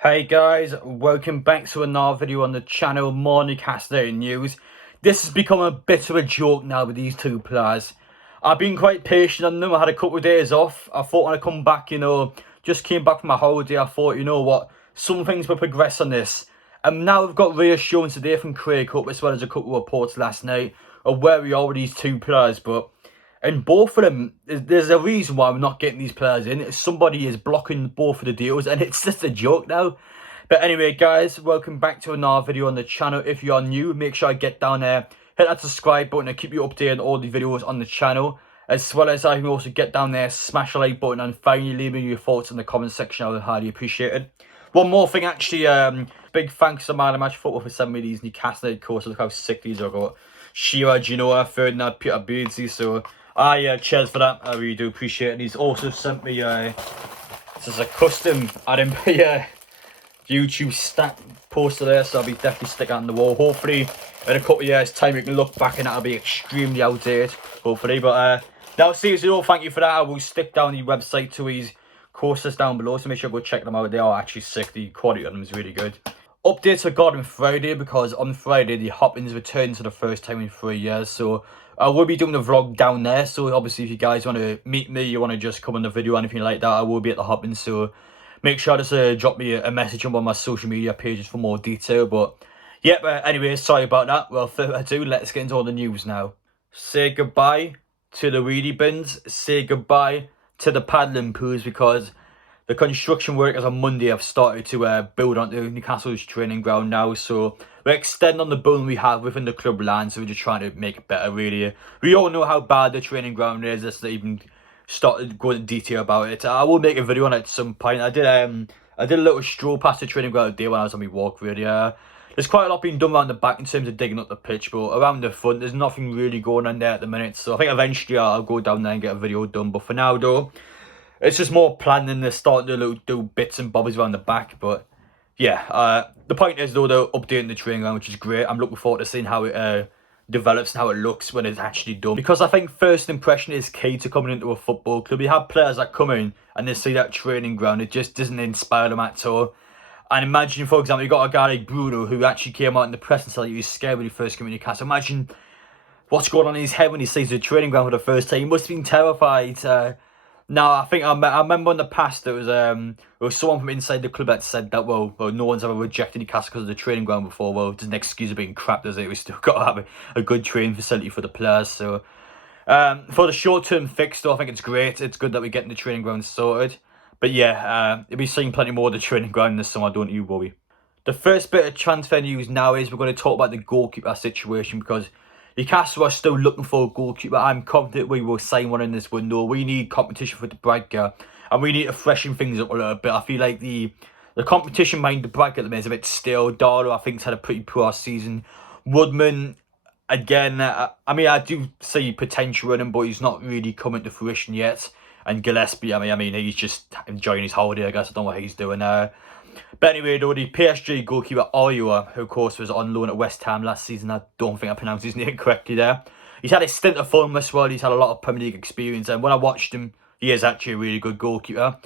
Hey guys, welcome back to another video on the channel. More Newcastle United news. This has become a bit of a joke now with these two players. I've been quite patient on them. I had a couple of days off. I thought when I come back, just came back from my holiday, I thought, you know what, some things will progress on this. And now we've got reassurance today from Craig Cup as well as a couple of reports last night of where we are with these two players. But and both of them, there's a reason why we're not getting these players in. Somebody is blocking both of the deals, and it's just a joke now. But anyway, guys, welcome back to another video on the channel. If you are new, make sure I get down there, hit that subscribe button, and keep you updated on all the videos on the channel. As well as I can also get down there, smash the like button, and finally leave me your thoughts in the comment section. I would highly appreciate it. One more thing, actually, big thanks to Man of Match Football for sending me these Newcastle United courses. Look how sick these are. I've got Shira, Genoa, Ferdinand, Peter Beardsley, so cheers for that. I really do appreciate it. And he's also sent me this is a custom Adam YouTube stat poster there, so I'll be definitely sticking that on the wall. Hopefully in a couple of years time we can look back and that'll be extremely outdated, hopefully. But now seriously though, thank you for that. I will stick down the website to his courses down below, so make sure you go check them out. They are actually sick. The quality of them is really good. Updates are got on Friday, because on Friday the Hopkins returned for the first time in 3 years, so I will be doing the vlog down there. So obviously if you guys want to meet me, you want to just come on the video or anything like that, I will be at the Hopkins, so make sure to drop me a message on one of my social media pages for more detail. But yep, anyway, sorry about that. Well, further ado, let's get into all the news now. Say goodbye to the wheelie bins, say goodbye to the paddling pools, because the construction workers on Monday have started to build onto Newcastle's training ground now. So we're extending on the building we have within the club land, so we're just trying to make it better, really. We all know how bad the training ground is. Let's not even start going into detail about it. I will make a video on it at some point. I did a little stroll past the training ground today when I was on my walk, really. There's quite a lot being done around the back in terms of digging up the pitch, but around the front, there's nothing really going on there at the minute. So I think eventually I'll go down there and get a video done. But for now, though, it's just more planning. They're starting to do bits and bobs around the back. But yeah, the point is, though, they're updating the training ground, which is great. I'm looking forward to seeing how it develops and how it looks when it's actually done, because I think first impression is key to coming into a football club. You have players that come in and they see that training ground, it just doesn't inspire them at all. And imagine, for example, you got a guy like Bruno who actually came out in the press and said he was scared when he first came into Newcastle. Imagine what's going on in his head when he sees the training ground for the first time. He must have been terrified. Now, I think I remember in the past there was someone from inside the club that said that, well, no one's ever rejected Newcastle because of the training ground before. Well, there's an excuse of being crap, does it? We still got to have a good training facility for the players. So for the short-term fix, though, I think it's great. It's good that we're getting the training ground sorted. But yeah, you'll be seeing plenty more of the training ground this summer, don't you worry. The first bit of transfer news now is we're going to talk about the goalkeeper situation, because Newcastle are still looking for a goalkeeper. I'm confident we will sign one in this window. We need competition for the Braga, and we need to freshen things up a little bit. I feel like the competition behind the Braga at the minute is a bit stale. Darlow, I think, has had a pretty poor season. Woodman, again, I mean, I do see potential in him, but he's not really coming to fruition yet. And Gillespie, I mean, he's just enjoying his holiday, I guess. I don't know what he's doing there. But anyway, though, the PSG goalkeeper Oyoa, who of course was on loan at West Ham last season, I don't think I pronounced his name correctly there. He's had a stint of Fulham as well. He's had a lot of Premier League experience, and when I watched him, he is actually a really good goalkeeper.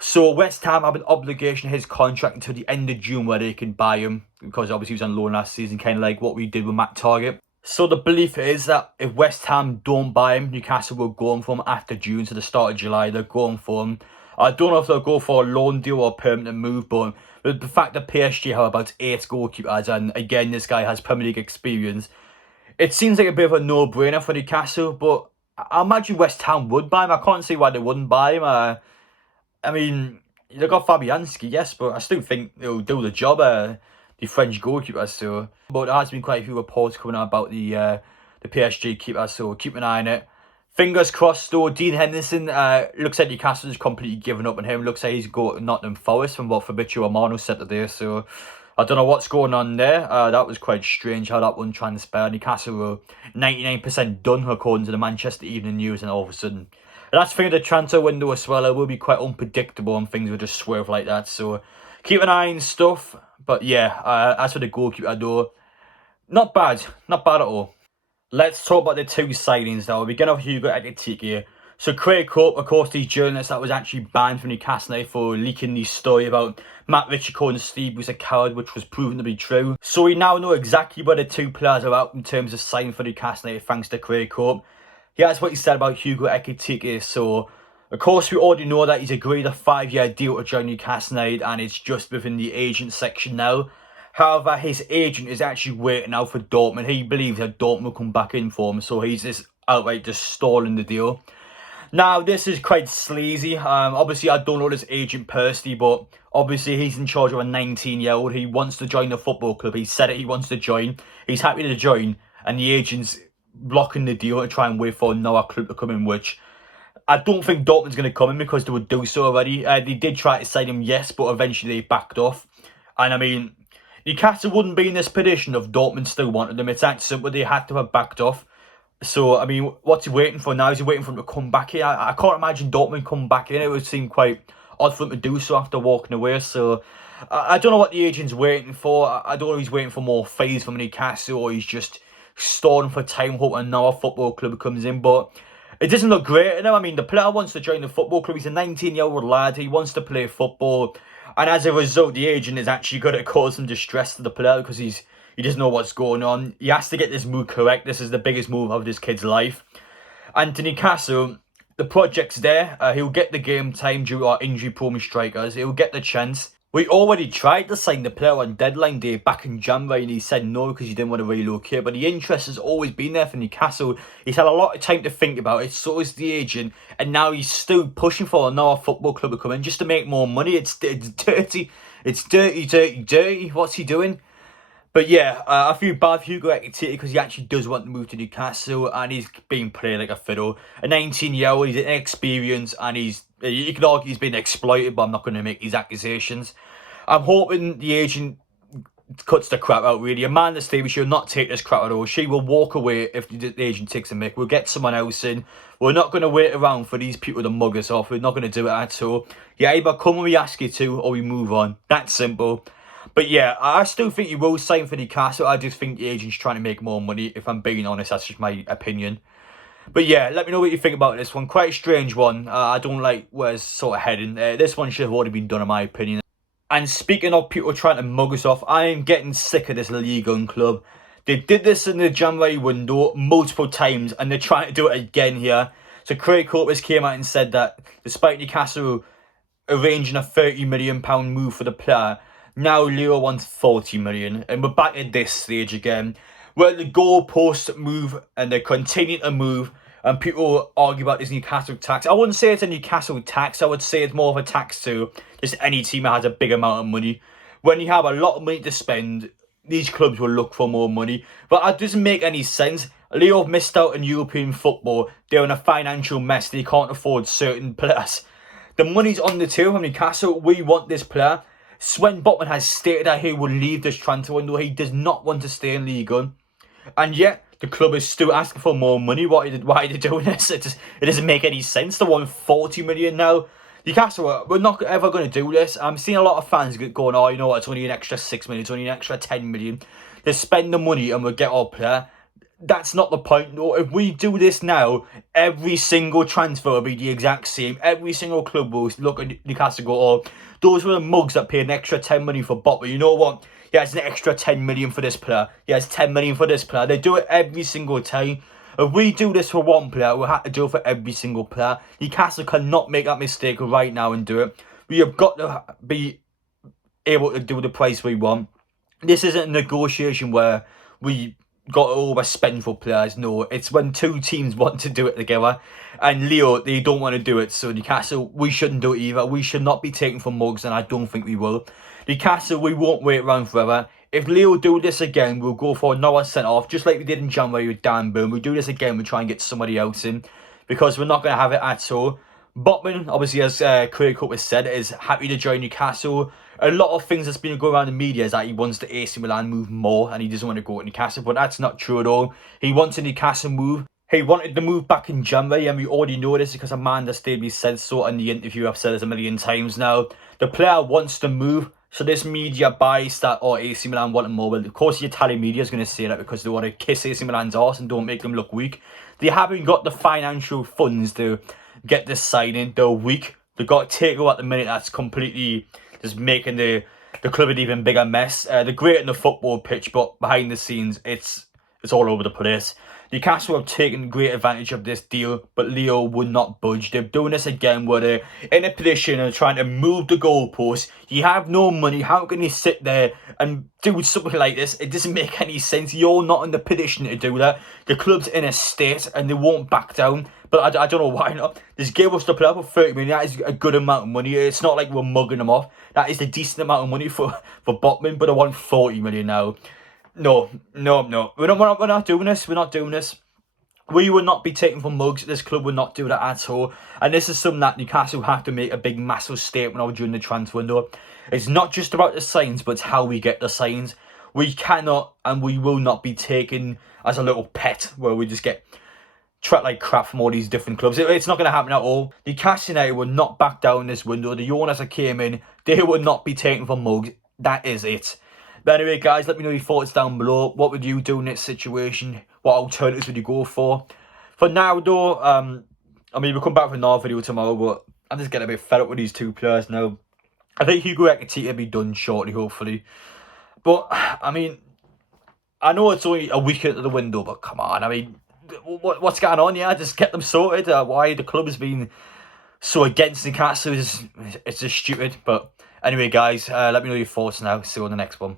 So West Ham have an obligation to his contract until the end of June where they can buy him, because obviously he was on loan last season, kind of like what we did with Matt Target. So the belief is that if West Ham don't buy him, Newcastle will go on for him after June, so the start of July, they're going for him. I don't know if they'll go for a loan deal or a permanent move, but the fact that PSG have about 8 goalkeepers, and again, this guy has Premier League experience, it seems like a bit of a no-brainer for Newcastle. But I imagine West Ham would buy him. I can't see why they wouldn't buy him. I mean, they got Fabianski, yes, but I still think they'll do the job, the French goalkeeper. So, but there has been quite a few reports coming out about the PSG keeper, so keep an eye on it. Fingers crossed, though. Dean Henderson looks like Newcastle has completely given up on him. Looks like he's going to Nottingham Forest from what Fabrizio Romano said today. So I don't know what's going on there. That was quite strange how that one transpired. Newcastle were 99% done according to the Manchester Evening News, and all of a sudden. And that's the thing of the transfer window as well. It will be quite unpredictable and things will just swerve like that. So keep an eye on stuff. But yeah, as for the goalkeeper, though, not bad. Not bad at all. Let's talk about the two signings now. We get off Hugo Ekitike. So Craig Cope, of course, the journalist that was actually banned from Newcastle United for leaking the story about Matt Ritchie calling Steve was a coward, which was proven to be true. So we now know exactly where the two players are out in terms of signing for Newcastle United, thanks to Craig Cope. Here's what he said about Hugo Ekitike. So, of course, we already know that he's agreed a 5-year deal to join Newcastle United, and it's just within the agent section now. However, his agent is actually waiting out for Dortmund. He believes that Dortmund will come back in for him, so he's just outright just stalling the deal. Now, this is quite sleazy. Obviously, I don't know this agent personally, but obviously he's in charge of a 19-year-old. He wants to join the football club. He said it, he wants to join. He's happy to join, and the agent's blocking the deal to try and wait for another club to come in, which I don't think Dortmund's going to come in because they would do so already. They did try to sign him, yes, but eventually they backed off. And I mean, Newcastle wouldn't be in this position if Dortmund still wanted them. It's that simple. They had to have backed off. So, I mean, what's he waiting for now? Is he waiting for him to come back here? I can't imagine Dortmund come back in. It would seem quite odd for him to do so after walking away. So, I don't know what the agent's waiting for. I don't know if he's waiting for more fees from Newcastle or he's just stalling for time, hoping another football club comes in. But it doesn't look great to him. I mean, the player wants to join the football club. He's a 19-year-old lad. He wants to play football. And as a result, the agent is actually going to cause some distress to the player because he doesn't know what's going on. He has to get this move correct. This is the biggest move of this kid's life. And to Newcastle, the project's there. He'll get the game time due to our injury-prone strikers. He'll get the chance. We already tried to sign the player on deadline day back in January and he said no because he didn't want to relocate. But the interest has always been there for Newcastle. He's had a lot of time to think about it. So is the agent. And now he's still pushing for another football club to come in just to make more money. It's dirty. It's dirty. What's he doing? But yeah, I feel bad for Hugo Ekitike because he actually does want to move to Newcastle and he's being played like a fiddle. A 19-year-old, he's inexperienced and you could argue he's been exploited, but I'm not going to make these accusations. I'm hoping the agent cuts the crap out, really. Amanda Stevens should not take this crap at all. She will walk away if the agent takes a mick. We'll get someone else in. We're not going to wait around for these people to mug us off. We're not going to do it at all. You either come when we ask you to or we move on. That's simple. But yeah, I still think he will sign for Newcastle. I just think the agent's trying to make more money. If I'm being honest, that's just my opinion. But yeah, let me know what you think about this one. Quite a strange one. I don't like where it's sort of heading. This one should have already been done, in my opinion. And speaking of people trying to mug us off, I am getting sick of this Ligue 1 club. They did this in the January window multiple times, and they're trying to do it again here. So Craig Cope came out and said that despite Newcastle arranging a £30 million move for the player, now Lille wants 40 million, and we're back at this stage again, where the goalposts move and they continue to move, and people argue about this Newcastle tax. I wouldn't say it's a Newcastle tax. I would say it's more of a tax to just any team that has a big amount of money. When you have a lot of money to spend, these clubs will look for more money. But it doesn't make any sense. Lille have missed out on European football. They're in a financial mess. They can't afford certain players. The money's on the table from Newcastle. We want this player. Sven Botman has stated that he will leave this transfer window. He does not want to stay in Ligue 1. And yet, the club is still asking for more money. Why are they doing this? It doesn't make any sense. They want 40 million now. Newcastle, we're not ever going to do this. I'm seeing a lot of fans going, oh, you know what, it's only an extra 6 million, it's only an extra 10 million. They spend the money and we'll get our player. That's not the point. No, if we do this now, every single transfer will be the exact same. Every single club will look at Newcastle and go, oh, those were the mugs that paid an extra 10 million for Botman. You know what? Yeah, it's an extra 10 million for this player. Yeah, it's 10 million for this player. They do it every single time. If we do this for one player, we'll have to do it for every single player. Newcastle cannot make that mistake right now and do it. We have got to be able to do the price we want. This isn't a negotiation where we got to overspend for players. No, it's when two teams want to do it together. And Lille, they don't want to do it. So Newcastle, we shouldn't do it either. We should not be taken for mugs, and I don't think we will. Newcastle, we won't wait around forever. If Lille do this again, we'll go for another centre-off, just like we did in January with Dan Burn. We'll do this again, we'll try and get somebody else in, because we're not going to have it at all. Botman, obviously, as Craig Cope has said, is happy to join Newcastle. A lot of things that's been going around in the media is that he wants the AC Milan move more, and he doesn't want to go to Newcastle, but that's not true at all. He wants a Newcastle move. He wanted the move back in January, and we already know this because Amanda Stevens said so in the interview. I've said this a million times now. The player wants to move. So this media bias that, oh, AC Milan want him more. Well, of course the Italian media is going to say that because they want to kiss AC Milan's arse and don't make them look weak. They haven't got the financial funds to get this signing. They're weak. They've got Taco at the minute that's completely just making the club an even bigger mess. They're great in the football pitch, but behind the scenes, it's all over the place. Newcastle have taken great advantage of this deal, but Lille would not budge. They're doing this again where they're in a position and trying to move the goalposts. You have no money. How can you sit there and do something like this? It doesn't make any sense. You're not in the position to do that. The club's in a state and they won't back down. But I don't know why not. Just give us the player for 30 million. That is a good amount of money. It's not like we're mugging them off. That is a decent amount of money for Botman, but I want 40 million now. No. We're not doing this. We're not doing this. We will not be taken for mugs. This club will not do that at all. And this is something that Newcastle have to make a big, massive statement of during the transfer window. It's not just about the signs, but it's how we get the signs. We cannot and we will not be taken as a little pet where we just get treated like crap from all these different clubs. It's not going to happen at all. Newcastle United will not back down this window. The owners that came in, they will not be taken for mugs. That is it. But anyway, guys, let me know your thoughts down below. What would you do in this situation? What alternatives would you go for? For now, though, I mean, we'll come back for another video tomorrow, but I'm just getting a bit fed up with these two players now. I think Hugo Ekitike will be done shortly, hopefully. But, I mean, I know it's only a week into the window, but come on, I mean, what's going on here? Just get them sorted. Why the club has been so against Newcastle it's just stupid. But anyway, guys, let me know your thoughts now. See you on the next one.